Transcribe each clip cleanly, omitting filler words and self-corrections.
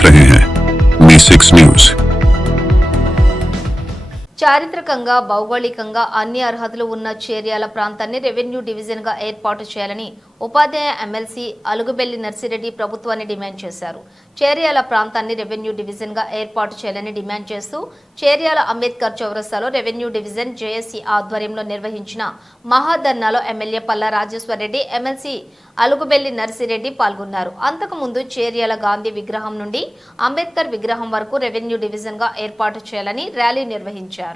देख रहे हैं मी6 न्यूज। చారిత్రకంగా భౌగోళికంగా అన్ని అర్హతలు ఉన్న చేర్యాల ప్రాంతాన్ని రెవెన్యూ డివిజన్ గా ఏర్పాటు చేయాలని ఉపాధ్యాయ ఎమ్మెల్సీ అలుగుబెల్లి నర్సిరెడ్డి ప్రభుత్వాన్ని డిమాండ్ చేశారు. చేర్యాల ప్రాంతాన్ని రెవెన్యూ డివిజన్ గా ఏర్పాటు చేయాలని డిమాండ్ చేస్తూ చేర్యాల అంబేద్కర్ చౌరస్తాలో రెవెన్యూ డివిజన్ జేఏసీ ఆధ్వర్యంలో నిర్వహించిన మహాధర్నాలో ఎమ్మెల్యే పల్లా రాజేశ్వరరెడ్డి, ఎమ్మెల్సీ అలుగుబెల్లి నర్సిరెడ్డి పాల్గొన్నారు. అంతకుముందు చేర్యాల గాంధీ విగ్రహం నుండి అంబేద్కర్ విగ్రహం వరకు రెవెన్యూ డివిజన్ గా ఏర్పాటు చేయాలని ర్యాలీ నిర్వహించారు.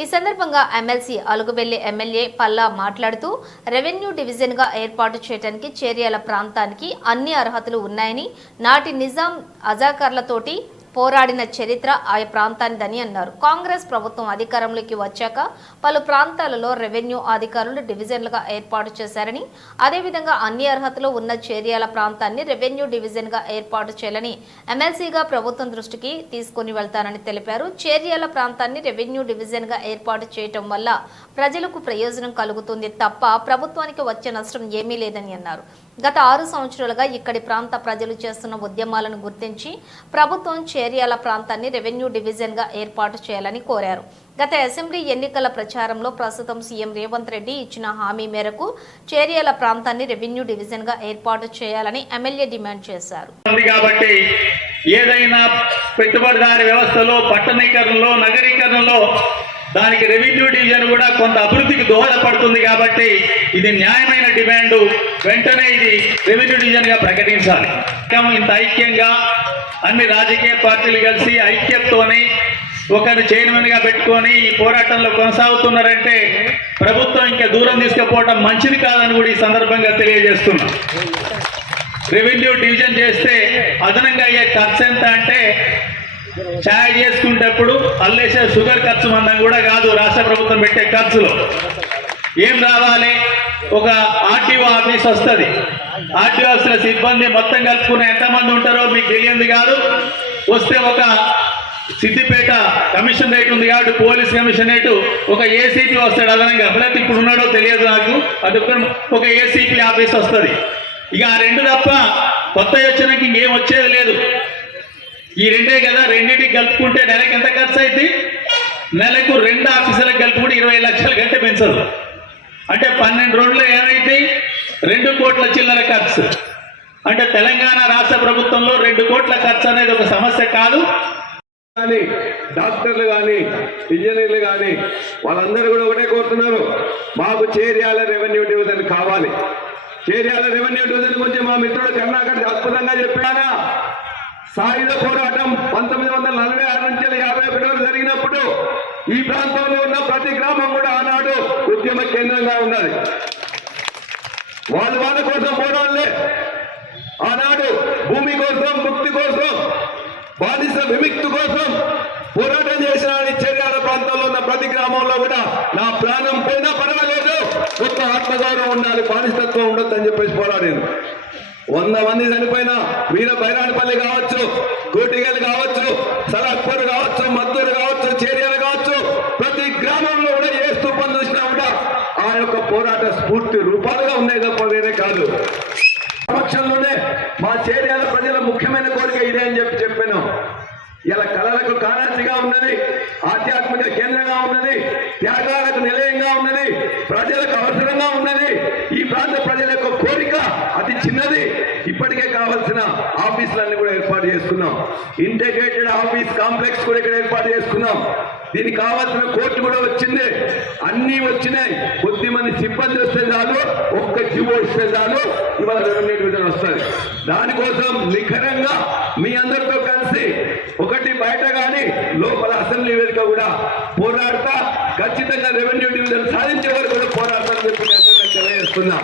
ఈ సందర్భంగా ఎమ్మెల్సీ అలుగుబెల్లి ఎమ్మెల్యే పల్లా మాట్లాడుతూ రెవెన్యూ డివిజన్ గా ఏర్పాటు చేయడానికి చేర్యాల ప్రాంతానికి అన్ని అర్హతలు ఉన్నాయని, నాటి నిజాం అజాకర్లతోటి పోరాడిన చరిత్ర ఆ ప్రాంతానిదని అన్నారు. కాంగ్రెస్ ప్రభుత్వం అధికారంలోకి వచ్చాక పలు ప్రాంతాలలో రెవెన్యూ అధికారులు డివిజన్లుగా ఏర్పాటు చేశారని, అదేవిధంగా అన్ని అర్హతలు ఉన్న చేర్యాల ప్రాంతాన్ని రెవెన్యూ డివిజన్ గా ఏర్పాటు చేయాలని ఎమ్మెల్సీగా ప్రభుత్వం దృష్టికి తీసుకుని వెళ్తానని తెలిపారు. చేర్యాల ప్రాంతాన్ని రెవెన్యూ డివిజన్ గా ఏర్పాటు చేయటం వల్ల ప్రజలకు ప్రయోజనం కలుగుతుంది తప్ప ప్రభుత్వానికి వచ్చే నష్టం ఏమీ లేదని అన్నారు. గత 6 సంవత్సరాలుగా ఇక్కడి ప్రాంత ప్రజలు చేస్తున్న ఉద్యమాలను గుర్తించి ప్రభుత్వం చేర్యాల ప్రాంతాన్ని రెవెన్యూ డివిజన్ గా ఏర్పాటు చేయాలని కోరారు. గత అసెంబ్లీ ఎన్నికల ప్రచారంలో ప్రస్తుతం సీఎం రేవంత్ రెడ్డి ఇచ్చిన హామీ మేరకు చేర్యాల ప్రాంతాన్ని రెవెన్యూ డివిజన్ గా ఏర్పాటు చేయాలని ఎమ్మెల్యే డిమాండ్ చేశారు. కాబట్టి ఏదైనా పెట్టుబడిదారి వ్యవస్థలో, పట్టణీకరణలో, నగరీకరణలో దానికి రెవెన్యూ డివిజన్ కూడా కొంత అభివృద్ధికి దోహదపడుతుంది. కాబట్టి ఇది న్యాయమైన డిమాండ్. వెంటనే ఇది రెవెన్యూ డివిజన్ గా ప్రకటించాలి. ఇంత ఐక్యంగా అన్ని రాజకీయ పార్టీలు కలిసి ఐక్యతతోని ఒకరు చైర్మన్ గా పెట్టుకొని ఈ పోరాటంలో కొనసాగుతున్నారంటే ప్రభుత్వం ఇంకా దూరం తీసుకుపోవడం మంచిది కాదని కూడా ఈ సందర్భంగా తెలియజేస్తున్నాం. రెవెన్యూ డివిజన్ చేస్తే అదనంగా అయ్యే ఖర్చు ఎంత అంటే ఛాయ్ చేసుకునేటప్పుడు అల్లేసే షుగర్ ఖర్చు మందం కూడా కాదు. రాష్ట్ర ప్రభుత్వం పెట్టే ఖర్చులో ఏం రావాలి? ఒక ఆర్టీఓ ఆఫీస్ వస్తుంది. ఆర్టీఓ ఆఫీసుల సిబ్బంది మొత్తం కలుపుకున్న ఎంతమంది ఉంటారో మీకు తెలియంది కాదు. వస్తే ఒక సిద్దిపేట కమిషనరేట్ ఉంది కాబట్టి పోలీస్ కమిషనరేట్ ఒక ఏసీపీ వస్తాడు అదనంగా. లేకపోతే ఇప్పుడు ఉన్నాడో తెలియదు నాకు. అది ఒక ఏసీపీ ఆఫీస్ వస్తుంది. ఇక ఆ రెండు తప్ప కొత్త వచ్చినాక ఇంకేం వచ్చేది లేదు. ఈ రెండే కదా. రెండింటికి కలుపుకుంటే నెలకు ఎంత ఖర్చు అయింది? నెలకు 2 ఆఫీసులకు కలుపుకుంటే 20 లక్షల కంటే పెంచదు. అంటే 12 రోజుల్లో ఏమైంది? 2 కోట్ల చిల్లర ఖర్చు. అంటే తెలంగాణ రాష్ట్ర ప్రభుత్వంలో 2 కోట్ల ఖర్చు అనేది ఒక సమస్య కాదు. కానీ డాక్టర్లు కానీ ఇంజనీర్లు కానీ వాళ్ళందరూ కూడా ఒకటే కోరుతున్నారు, మాకు చేర్యాల రెవెన్యూ డివిజన్ కావాలి. చేర్యాల రెవెన్యూ డివిజన్ గురించి మా మిత్రుడు కర్ణాకర్ అద్భుతంగా చెప్పాడా. సాయుధ పోరాటం 1946 నుంచి 51 వరకు జరిగినప్పుడు ఈ ప్రాంతంలో ఉన్న ప్రతి గ్రామం కూడా ఆనాడు ఉద్యమ కేంద్రంగా ఉన్నది. వాళ్ళ కోసం పోరాడలే. ఆనాడు భూమి కోసం, ముక్తి కోసం, బానిస విముక్తి కోసం పోరాటం చేసిన చేర్యాల ప్రాంతంలో ఉన్న ప్రతి గ్రామంలో కూడా నా ప్రాణం పోయినా పర్వాలేదు, కొత్త ఆత్మగౌరవం ఉండాలి, బానిసత్వం ఉండొద్దు అని చెప్పేసి పోరాడాను. 100 మంది చనిపోయినా వీర బైరాణపల్లి కావచ్చు, కోటిగల్ కావచ్చు, సలాక్పూర్ కావచ్చు, మద్దూరు కావచ్చు, చేర్యాల కావచ్చు, ప్రతి గ్రామంలో కూడా ఏ స్తూపం చూసినా కూడా ఆ యొక్క పోరాట స్ఫూర్తి రూపాలుగా ఉన్నాయి తప్ప వేరే కాదు. సమక్షంలోనే మా చేర్యాల ప్రజల ముఖ్యమైన కోరిక ఇదే అని చెప్పాను. ఇలా కళలకు కారాచిగా ఉన్నది, ఆధ్యాత్మిక కేంద్రంగా ఉన్నది, త్యాగాలకు నిలయంగా ఉన్నది, ప్రజలకు అవసరంగా ఉన్నది. ఈ ప్రాంత ప్రజల యొక్క కోరిక అతి చిన్నది. ఇప్పటికే కావాల్సిన ఆఫీసులన్నీ కూడా ఏర్పాటు చేసుకున్నాం. ఇంటిగ్రేటెడ్ ఆఫీస్ కాంప్లెక్స్ కూడా ఇక్కడ ఏర్పాటు చేసుకున్నాం. దీనికి కావాల్సిన కోర్టు కూడా వచ్చింది. అన్నీ వచ్చినాయి. కొద్దిమంది సిబ్బంది వస్తే చాలు, ఒక్క జీవో ఇస్తే చాలు, ఇవాళ రెవెన్యూ డివిజన్ వస్తుంది. దానికోసం నిఖరంగా మీ అందరితో కలిసి ఒకటి బయట కానీ లోపల అసెంబ్లీ వేదిక కూడా పోరాడతా ఖచ్చితంగా రెవెన్యూ డివిజన్ సాధించే వరకు కూడా పోరాడతానని చెప్పి అందరికీ తెలియజేస్తున్నా.